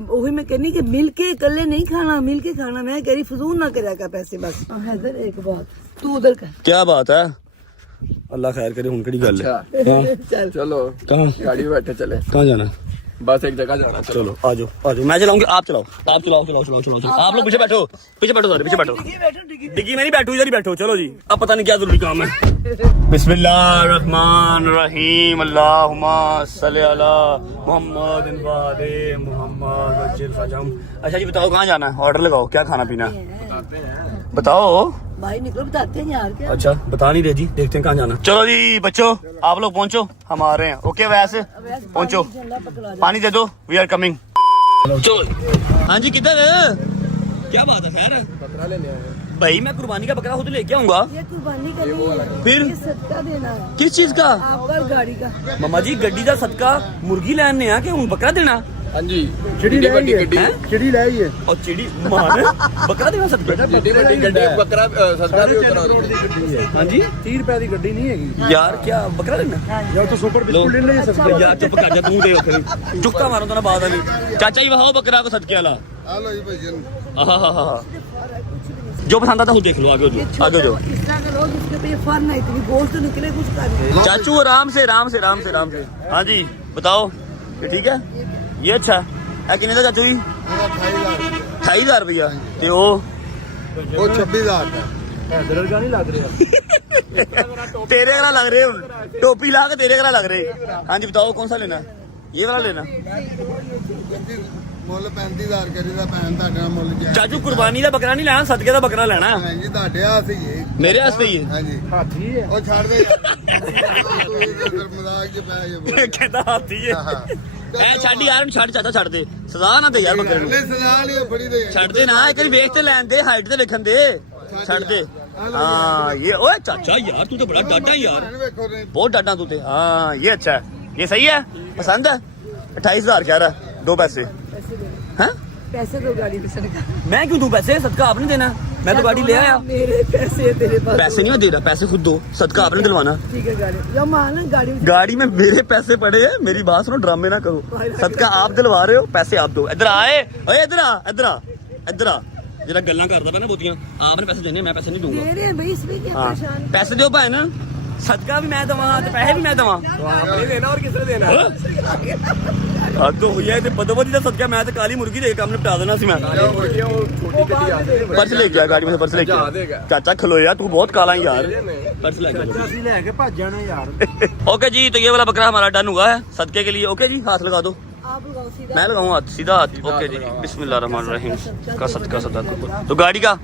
वही मैं कहनी कि मिल के इकल्ले नहीं खाना, मिल के खाना। मैं कह रही फजूल ना करे का पैसे बस। हैदर एक बात तू उधर कर। क्या बात है, अल्लाह खैर करे, हुन कड़ी गल है। चल चलो कहाँ गाड़ी में बैठे चले, कहाँ जाना? बस एक जगह जाना। चलो आ जाओ, मैं चलाऊंगी, आप चलाओ। आप लोग पीछे बैठो सारे पीछे बैठो। डिग्गी में नहीं बैठो, इधर ही बैठो। चलो जी, अब पता नहीं क्या जरूरी काम है। बिस्मिल्लाहिर्रहमानिर्रहीम, अल्लाहुम्मा सल्ली अला मुहम्मद वाले मुहम्मद वज्जिल फजम। अच्छा जी बताओ कहाँ जाना है, ऑर्डर लगाओ, क्या खाना पीना है बताओ। भाई निकलो बताते हैं यार क्या। अच्छा बता नहीं रहे जी, देखते हैं कहाँ जाना। चलो जी बच्चों आप लोग पहुँचो, हम आ रहे हैं। ओके वैसे पहुँचो, पानी दे दो, वी आर कमिंग। चलो हाँ जी किधर, क्या बात है खैर? बकरा लेने आए भाई मैं कुर्बानी का बकरा खुद लेके आऊंगा। ये कुर्बानी करनी है, फिर? ये सदका देना है किस चीज का? आपका गाड़ी का। मम्मा जी गड्डी का सदका मुर्गी लैने आ के हूं बकरा देना? हाँ जी, चिड़ी बड़ी लाई है, गड्डी, चिड़ी लाई है। और चिड़ी मार बकरा देना सदका? बड़ी गड्डी, बकरा सस्ता भी उतना होता है। हाँ जी 30 रुपए की गड्डी नहीं है यार क्या बकरा लेना? यार, तो सुपर बिस्कुट ले ले सकते। यार चुप कर जा तू, दे उठे चुपका मारो तो ना बात नहीं। चाचा जी वहां बकरा को सदके वाला जो पसंद आता हूँ देख लो, आगे जो आगे जो। इस तरह का लोग इसके पे फर नहीं, इतनी गोश्त निकले कुछ कर। चाचू आराम से आराम से आराम से आराम से। हाँ जी बताओ, ये ठीक है, ये अच्छा है कितने का चाचू जी? 28,000 रुपया। ते वो 26,000 हैदर का नहीं लग रहा। तेरे गला लग रहे हो, टोपी ला के तेरे गला लग रहे। हाँ जी बताओ कौन सा लेना, ये वाला लेना? ਮੁੱਲ 35,000 ਕਰੀਦਾ ਭੈਣ ਤੁਹਾਡਾ ਮੁੱਲ ਜਾ चाचू कुर्बानी का बकरा नहीं लेना, सदके का बकरा लेना। ਜੀ ਤੁਹਾਡੇ ਹੱਥ ਹੀ ਹੈ मेरे वास्ते ही ਹਾਂਜੀ हाथी है। ਉਹ ਛੱਡ ਦੇ ਯਾਰ ਮਜ਼ਾਕ ਚ ਪੈ ਗਿਆ है कहता हाथी है। ए छाड़ी यार छाड़ चाचा छाड़ दे, सजा ना दे यार बकरे ਲੈ ਸਜ਼ਾ ਲਈ ਬੜੀ ਦੇ छाड़ दे ना, एक बार वेख ते लैन दे, हाइट ते देखन दे, छाड़ दे। हाँ ये ओए चाचा यार तू तो बड़ा डाटा यार, ਵੇਖੋ ਨੇ बहुत डाटा तू ते। हाँ ये अच्छा है, ये सही है, पसंद है। 28,000 कह रहा है, 2 पैसे हैं? पैसे दो गाड़ी पे सदका। मैं क्यों दूं पैसे, सदका आपने देना, मैं तो गाड़ी ले आया। मेरे पैसे तेरे पास। पैसे नहीं मैं दे रहा, पैसे खुद दो, सदका आपने दिलवाना। ठीक है गाड़ी या मान गाड़ी में। गाड़ी में मेरे पैसे पड़े हैं, मेरी बात सुनो, ड्रामे ना करो। सदका आप दिलवा रहे हो, पैसे आप दो। इधर आए, ओए इधर आ इधर आ इधर आ, जरा गल्ला करता पा ना बहुतियां। आपने पैसे देने, मैं पैसे नहीं दूंगा। दे रहे हैं भाई, इसमें क्या हाँ परेशान। पैसे दो भाई ना, सदका भी मैं दवा तो पैसे भी मैं दवा। तो आपने देना और किसने देना? तो हुई है बदोबदी का सदका, मैं तो काली मुर्गी दे काम निपटा देना सी मैं। छोटी गड्डी आ जाए, पर्स लेके आ, गाड़ी में से पर्स लेके जा आ। देगा। चाचा खलो यार, तू बहुत काला है यार, पर्स लेके आ। ਅਸੀਂ ਲੈ ਕੇ ਭੱਜ जाना यार। ओके जी तो ये वाला बकरा हमारा डन हुआ है सदके के लिए। ओके जी हाथ लगा दो, आप लगाओ सीधा। मैं लगाऊं हाथ, सीधा हाथ। ओके जी बिस्मिल्लाहिर्रहमानिर्रहीम का सदका सदा। तो गाड़ी का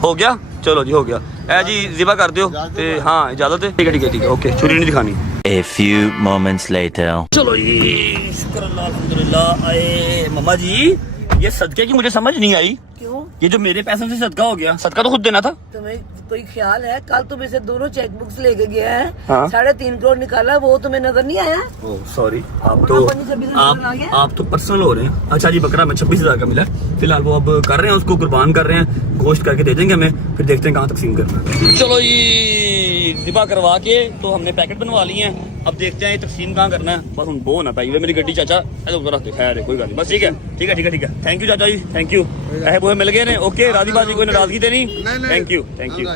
हो गया, चलो जी हो गया। ए जी जिबा कर दियो ते हाँ इजाजत है। ठीक है ठीक है ओके, छुरी नहीं दिखानी। A few moments later. चलो जी शुक्र अल्लाह अल्हम्दुलिल्लाह। आए मम्मा जी ये सदके की मुझे समझ नहीं आई, क्यों? ये जो मेरे पैसों से सदका हो गया, सदका तो खुद देना था। तुम्हें कोई ख्याल है? कल तुम इसे दोनों चेक बुक्स लेके गया है, हाँ। 3.5 करोड़ निकाला, वो तुम्हें नजर नहीं आया? ओह सॉरी, आप तो अपनी 26,000 आ गया? आप तो पर्सनल हो रहे हैं। अच्छा जी बकरा में 26,000 का मिला, फिलहाल वो अब कर रहे हैं, उसको कुर्बान कर रहे हैं। गोश्त करके दे देंगे हमें, फिर देखते हैं कहाँ तकसीम करना है। चलो ये दिबा करवा के तो हमने पैकेट बनवा लिए हैं, अब देखते हैं ये तकसीम कहाँ करना है। बस हम बो ना पाई मेरी गड्डी चाचा खैर है, कोई गल नहीं, बस ठीक है ठीक है ठीक है ठीक है। थैंक यू चाचा जी, थैंक यू। पैसे पूरे मिल गए ने, ओके, राजी बाजी कोई नाराजगी तो नहीं। थैंक यू थैंक यू,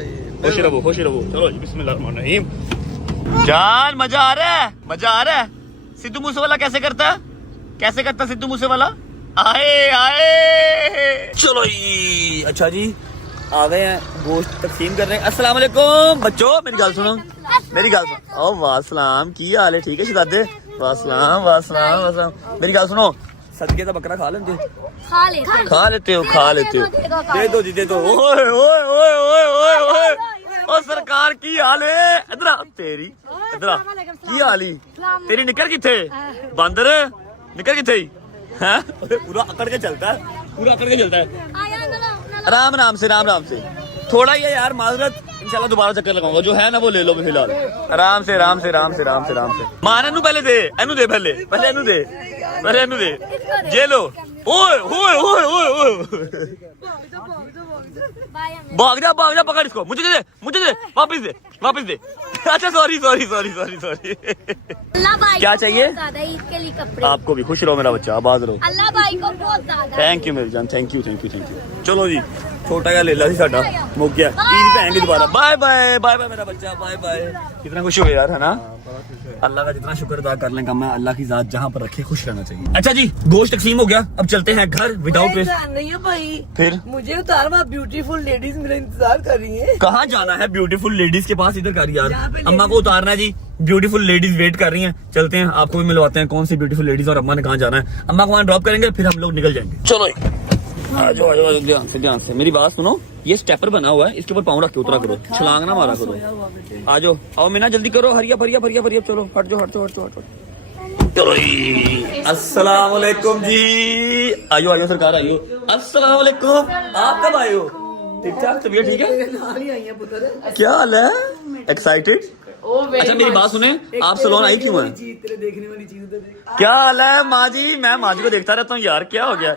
खुश रहो खुश रहो। चलो जी बिस्मिल्लाहिर्रहमानिर्रहीम। जान मजा आ रहा है, मजा आ रहा है। सिद्धू मूसेवाला कैसे करता है, कैसे करता सिद्धू मूसेवाला, आए आए। चलो जी, अच्छा जी आ गए हैं, गोश्त तकसीम कर रहे हैं। अस्सलाम वालेकुम बच्चों, मेरी गल सुनो, मेरी गल सुनो। ओ वासलाम, की हाल है, ठीक है शहजादे, वासलाम वासलाम वासलाम। मेरी गल सुनो, सदके का बकरा खा लेते हो, खा लेते हो, खा लेते हो, दे दो जी दे दो। ओए ओए ओए ओए ओए ओए ओ सरकार की हाल है, इधर तेरी इधर की हाल ही तेरी, निकल किथे बंदर, निकल किथे हैं, पूरा अकड़ के चलता है, पूरा अकड़ के चलता है। राम राम से, राम राम से, थोड़ा ही है यार माजरत, इंशाल्लाह दोबारा चक्कर लगाऊंगा, जो है ना वो ले लो फिलहाल। आराम से राम से राम से राम से राम से। मान एनू पहले दे, एनू दे पहले, पहले एनू दे, पहले एनू दे, जे लो। ओए ओए ओए ओए ओए, भाग जा पकड़ इसको, मुझे दे, मुझे दे, वापस दे, वापस दे। अच्छा sorry sorry sorry sorry sorry. क्या चाहिए ईद के लिए कपड़े? आपको भी, खुश रहो मेरा बच्चा, आबाद रहो। अल्लाह भाई को बहुत ज्यादा। थैंक यू मेरी जान, thank you thank you thank you. चलो जी, छोटा या लेला सी साडा मुक गया, ईद पे आएंगे दोबारा। बाय बाय बाय बाय मेरा बच्चा, बाय बाय। कितना खुश हो यार, है ना। अल्लाह का जितना शुक्र अदा कर लेंगे मैं, अल्लाह की जात जहाँ पर रखे खुश रहना चाहिए। अच्छा जी, गोश्त तकसीम हो गया, अब चलते हैं घर विदाउट वेस्ट। नहीं है भाई, फिर मुझे उतार, वहाँ ब्यूटीफुल लेडीज मेरा इंतजार कर रही है। कहाँ जाना है ब्यूटीफुल लेडीज के पास, इधर कर यार, अम्मा को उतारना है जी, ब्यूटीफुल लेडीज वेट कर रही हैं। चलते हैं, आपको भी मिलवाते हैं कौन सी ब्यूटीफुल लेडीज और अम्मा ने कहाँ जाना है। अम्मा को वहाँ ड्रॉप करेंगे, फिर हम लोग निकल जाएंगे। चलो आ जाओ आ जाओ, ध्यान से मेरी बात सुनो, ये स्टेपर बना हुआ है, इसके ऊपर पाँव रख के उतरा करो, छलांग ना मारा करो। आ जाओ, आओ मीना जल्दी करो, हरिया भरिया भरिया भरिया, चलो हट जाओ हट जाओ हट जाओ हट जाओ। चलो जी, अस्सलाम वालेकुम जी, आयो आयो सरकार आयो, अस्सलाम वालेकुम। आप कब आए हो, ठीक ठाक, तबीयत ठीक है, क्या हाल है, एक्साइटेड। अच्छा मेरी बात सुने, आप सलोन आई क्यों है, देखने वाली चीज क्या हाल है माँ जी, मैं माँ जी को देखता रहता हूँ यार, क्या हो गया।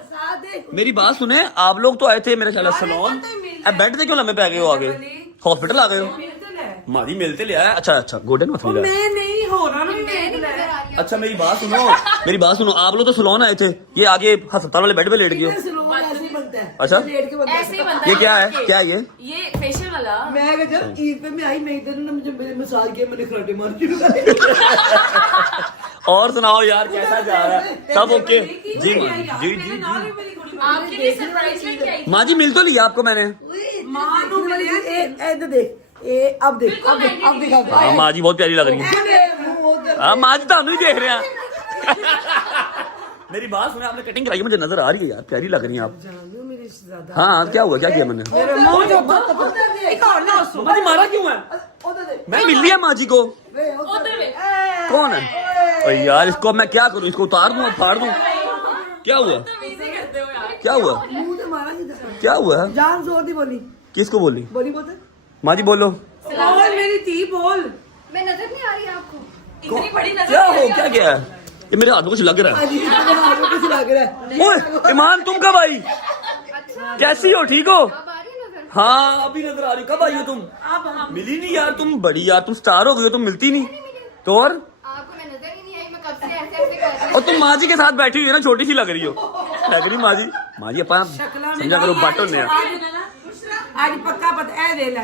मेरी बात सुने, आप लोग तो आए थे मेरे ख्याल सलोन, अब बेड पे क्यों लम्बे पे आ गए हो, आगे हॉस्पिटल आ गए हो। माँ जी मिलते ले आया, अच्छा अच्छा गोल्डन मत मिला, नहीं हो रहा ना। अच्छा मेरी बात सुनो, मेरी बात सुनो, आप लोग तो सलोन आए थे, ये आगे अस्पताल वाले बेड पे लेट गए। अच्छा ये क्या है, क्या है ये फेशियल वाला। मैं जब ईद पे मैं आई, मैं इधर ना मुझे मसाज किया, मैंने खराटे मार शुरू और सुनाओ यार, कैसा जा रहा है, सब ओके जी माँ जी जी जी। आपके लिए सरप्राइज लेके आई। माँ जी मिल तो लिया आपको मैंने, देख अब देख अब देख अब दिखा। हाँ माँ जी बहुत प्यारी लग रही है, हाँ माँ जी तो ही देख रहे हैं। मेरी बात सुने, आपने कटिंग कराई, मुझे नजर आ रही है यार, प्यारी लग रही है आप। हाँ क्या हुआ, क्या किया मैंने, माँ जी मारा क्यों है, मैं मिल लिया माँ जी को, कौन है। अरे यार इसको मैं क्या करूँ, इसको उतार दूँ, फाड़ दूँ, क्या हुआ, क्या हुआ, क्या हुआ, जान जोर दी बोली, किसको बोली, बोली बोल माँ जी बोलो, मेरी थी बोल। मैं नजर नहीं आ रही आपको, इतनी बड़ी नजर क्या हो, क्या गया है, ये मेरे हाथ में कुछ लग रहा है। कुछ लग रहा है। ओए ईमान तुम कब आई, कैसी हो, ठीक हो। हाँ अभी नजर आ रही, कब आई हो तुम, मिली नहीं यार, तुम बड़ी यार, तुम स्टार हो गई हो, तुम मिलती नहीं तो। और आपको मैं नजर ही नहीं आई, मैं कब से ऐसे ऐसे कर रही और तुम माँ जी के साथ बैठी हुई है ना, छोटी सी लग रही हो, लग रही माँ जी, माँ जी अपना समझा करो, बाटो ने आज पक्का पता है दे ले,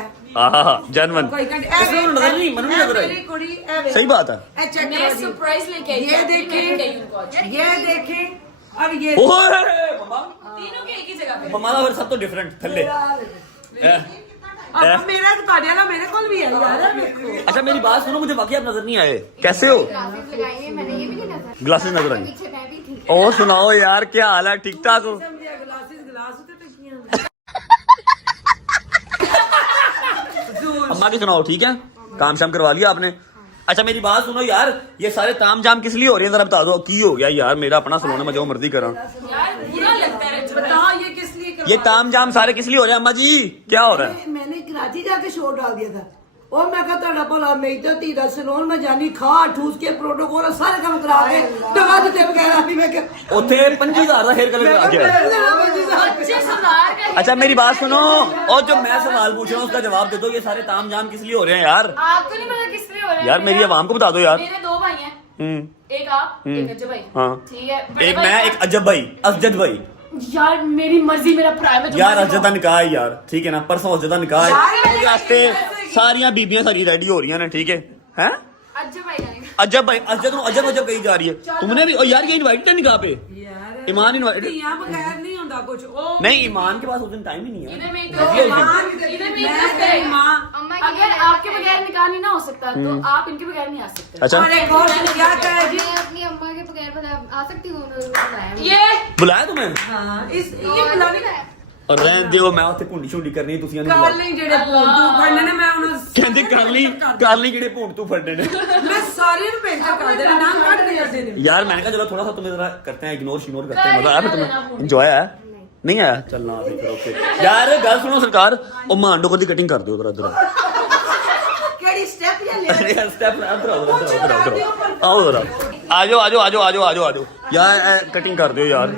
जनवन नजर नहीं मन नहीं लग रहा है, सही बात है। मैं सरप्राइज लेके आई। ये देखे, ये देखे, अब ये ओए तीनों के एक ही जगह पे। मम्मा का सब तो डिफरेंट थल्ले। अब मेरा तो काटिया ना, मेरे कोल भी है यार। अच्छा मेरी बात सुनो, मुझे बाकी आप नजर नहीं आए, कैसे हो, लगाई है मैंने, ये भी नहीं नजर, ग्लासेस नजर आई। पीछे मैं भी थी। और सुनाओ यार, क्या हाल है, ठीक ठाक हो। अम्मा की सुनाओ, ठीक है, काम शाम करवा लिया आपने। अच्छा मेरी बात सुनो यार, ये सारे ताम जाम किस लिए हो रहे हैं, जरा बता दो, की हो गया यार, मेरा अपना सलोन है, मैं जो मर्जी करा। यार बुरा लगता है, बताओ ये किस लिए ये ताम जाम सारे किस लिए हो रहे हैं अम्मा जी, क्या हो रहा है। मैंने कराची जाके शो डाल दिया था, और मैं कहा ਤੁਹਾਡਾ ਭਲਾ ਮੈਂ तो तीदा सलोन में जानी खा ठूस के प्रोटोकॉल सारे काम करा के दवा ਦੇ ਬਗੈਰ ਵੀ ਮੈਂ ਉੱਥੇ 50,000 ਦਾ हेयर कलर करा के आया। अच्छे सरदार का अच्छा मेरी बात सुनो, और जो मैं सवाल पूछ रहा हूँ उसका जवाब दे दो। ये सारे ताम जाम किस लिए हो रहे हैं यार? आपको नहीं पता किस लिए हो रहा है? यार मेरी आवाम को बता दो यार। मेरे 2 भाई हैं, एक आप एक अजय भाई। हाँ। ठीक है, बड़े एक भाई मैं, का- एक अजब भाई, असजद भाई। यार मेरी मर्जी, मेरा प्राइवेट यार असजद का निकाह है यार, ठीक है ना, परसों असजद का निकाह है। यार, उसके वास्ते सारियां बीबियां सारी रेडी हो रही हैं ना, ठीक है? हैं? अजय भाई का नहीं। अजब भाई, असजद को अजब अजब कही जा रही है। तुमने भी, और यार ये इनवाइट है निकाह पे? ईमान इनवाइट बगैर नहीं होता कुछ। नहीं, ईमान के पास उस दिन टाइम ही नहीं है। इधर में बिजी है उस दिन। इधर में अगर आपके बगैर निकाह नहीं ना हो सकता तो आप इनके बगैर नहीं आ सकते। अच्छा क्या कहा जी? मैं अपनी अम्मा के बगैर आ सकती हूँ, उन्होंने बुलाया मुझे। ये बुलाया तुम्हें? हाँ, ये बुलाने का और रहन दियो, मैं ਉੱਥੇ ਘੁੰਡੀ ਛੁੰਡੀ ਕਰਨੀ ਤੁਸੀਂ ਇਹਨੂੰ ਕਾਲ ਨਹੀਂ ਜਿਹੜੇ ਤੂੰ ਫੜਨੇ ਨੇ ਮੈਂ ਉਹਨਾਂ ਕਹਿੰਦੇ ਕਰ ਲਈ ਕਿਹੜੇ ਭੂੰਡ ਤੂੰ ਫੜਨੇ ਨੇ। मैं सारे ਨੂੰ पेंटर कर देना, नाम काट के कर देने। यार मैंने कहा चलो थोड़ा सा तुम्हें जरा करते हैं, इग्नोर शिग्नोर करते हैं। मजा आया फिर तुम्हें? एंजॉय आया? नहीं आया? चलना फिर ओके। यार गल सुनो सरकार, ओ मांडो को दी कटिंग कर दियो इधर केड़ी स्टेप या ले? यार स्टेप इधर आओ जरा, आ जाओ यार कटिंग कर दियो यार,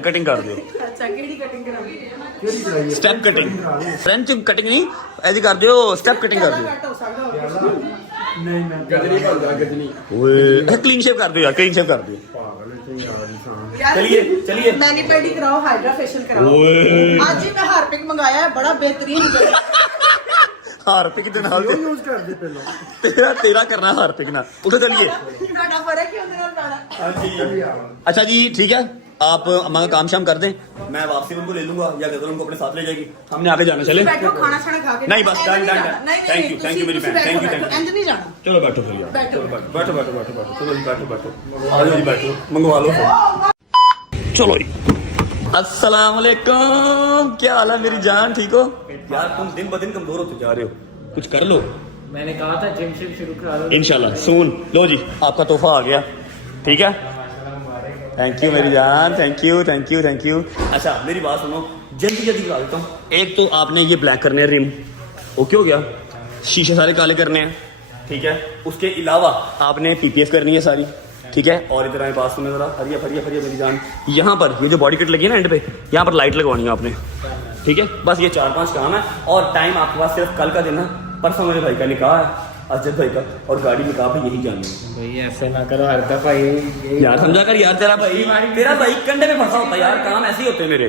कटिंग कर दियो। अच्छा केड़ी कटिंग करावी? स्टेप कटिंग, फ्रेंच कटिंग नहीं ऐसी कर दियो, स्टेप कटिंग कर दियो। कट हो सकदा हो। गजनी बनदा गजनी। ओए क्लीन शेव कर दियो यार, क्लीन शेव कर दियो। चलिए मैनी पेडी कराओ, हाइड्रा फेशियल कराओ। ओए आज ही मैं हार्पिक मंगाया है, बड़ा बेहतरीन है। हार्पिक ਦੇ ਨਾਲ यूज कर दे पहले तेरा करना हार्पिक ना उठो। चलिए ਤੁਹਾਡਾ ਫਰਕ ਹੀ ਉਹਦੇ ਨਾਲ ਪੈਣਾ। अच्छा जी ठीक है, आप अम्मा का काम शाम कर दें, मैं वापसी उनको ले लूंगा या गजल उनको अपने साथ ले जाएगी। हमने आगे जाना, चले? बैठो, खाना खाना खा के। नहीं बस डन डन। थैंक यू मेरी बहन, थैंक यू। इंज नहीं जाना। चलो बैठो फिर यार, चलो बैठो चलो जी, बैठो आ जाओ जी, बैठो मंगवा लो फिर। चलो जी, अस्सलाम वालेकुम, क्या हाल है मेरी जान, ठीक हो? यार तुम दिन ब दिन कमजोर होते जा रहे हो, कुछ कर लो। मैंने कहा था जिम शिम शुरू करा दो। इंशाल्लाह सून। लो जी आपका तोहफा आ गया, ठीक है? थैंक यू मेरी जान, थैंक यू। अच्छा मेरी बात सुनो, जल्दी बता देता हूँ। एक तो आपने ये ब्लैक करने हैं रिम, ओके हो गया, शीशे सारे काले करने हैं, ठीक है? उसके अलावा आपने पीपीएफ करनी है सारी, ठीक है? और इधर आए पास सुनो जरा, हरिया मेरी जान, यहाँ पर ये जो बॉडी किट लगी है ना एंड पे, यहाँ पर लाइट लगवानी है आपने, ठीक है? बस ये 4-5 काम है, और टाइम आपके पास सिर्फ कल का दिन है। परसों मेरे भाई का निकाह है, अजद भाई का, और गाड़ी निकाह पे यही जानी है। भाई ऐसे ना करो हर दफा ये यार समझा कर यार, तेरा भाई कंधे में फंसा होता है यार, काम ऐसे ही होते हैं मेरे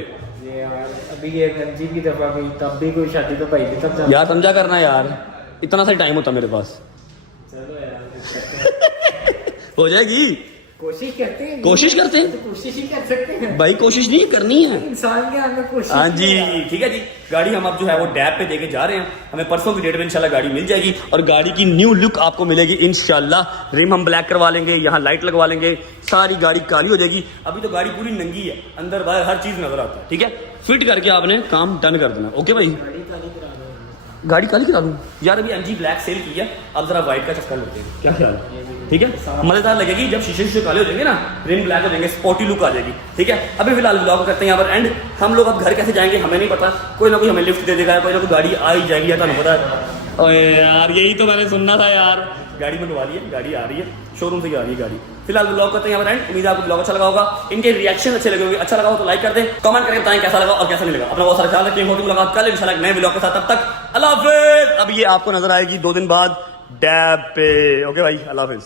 यार। अभी ये गंजी की दफा गई, तब भी कोई शादी तो भाई भी तब यार, समझा करना यार, इतना सा टाइम होता मेरे पास। चलो यार हो जाएगी, कोशिश करते हैं, कोशिश करते हैं कोशिश ही कर सकते हैं भाई, कोशिश नहीं करनी है इंसान के अंदर कोशिश। हाँ जी ठीक है जी। गाड़ी हम अब जो है वो डैब पे देके जा रहे हैं, हमें परसों की डेट में इंशाल्लाह गाड़ी मिल जाएगी, और गाड़ी की न्यू लुक आपको मिलेगी इंशाल्लाह। रिम हम ब्लैक करवा लेंगे, यहाँ लाइट लगवा लेंगे, सारी गाड़ी काली हो जाएगी। अभी तो गाड़ी पूरी नंगी है, अंदर बाहर हर चीज नजर आता है, ठीक है? फिट करके आपने काम डन कर देना, ओके भाई? गाड़ी काली करा दूँ यार, अभी एमजी ब्लैक सेल की है, अब जरा व्हाइट का चक्कर लेते हैं, क्या ख्याल है? ठीक है, मजेदार लगेगी जब शीशे काले हो जाएंगे ना, रिम ब्लैक हो जाएंगे, स्पोर्टी लुक आ जाएगी, ठीक है? अभी फिलहाल ब्लॉग करते हैं यहाँ पर एंड। हम लोग अब घर कैसे जाएंगे हमें नहीं पता, कोई ना कोई हमें लिफ्ट दे देगा, कोई ना कोई गाड़ी आ ही जाएगी, या पता है? ओए यार यही तो मैंने सुनना था यार। गाड़ी मंगवा ली है, गाड़ी आ रही है, शोरूम से ही आ रही है गाड़ी। फिलहाल ब्लॉग करते हैं यहाँ पर एंड। उम्मीद है आपको ब्लॉग अच्छा लगा होगा, इनके रिएक्शन अच्छे लगे होंगे। अच्छा लगा हो तो लाइक कर दें, कमेंट करके बताएं कैसा लगा और कैसा नहीं लगा। अपना बहुत सारा ख्याल रखें, होती मुलाकात कल इंशाल्लाह नए ब्लॉग के साथ, तब तक अल्लाह हाफिज। अब ये आपको नजर आएगी 2 दिन बाद डैब पे, ओके भाई? अल्लाह हाफिज।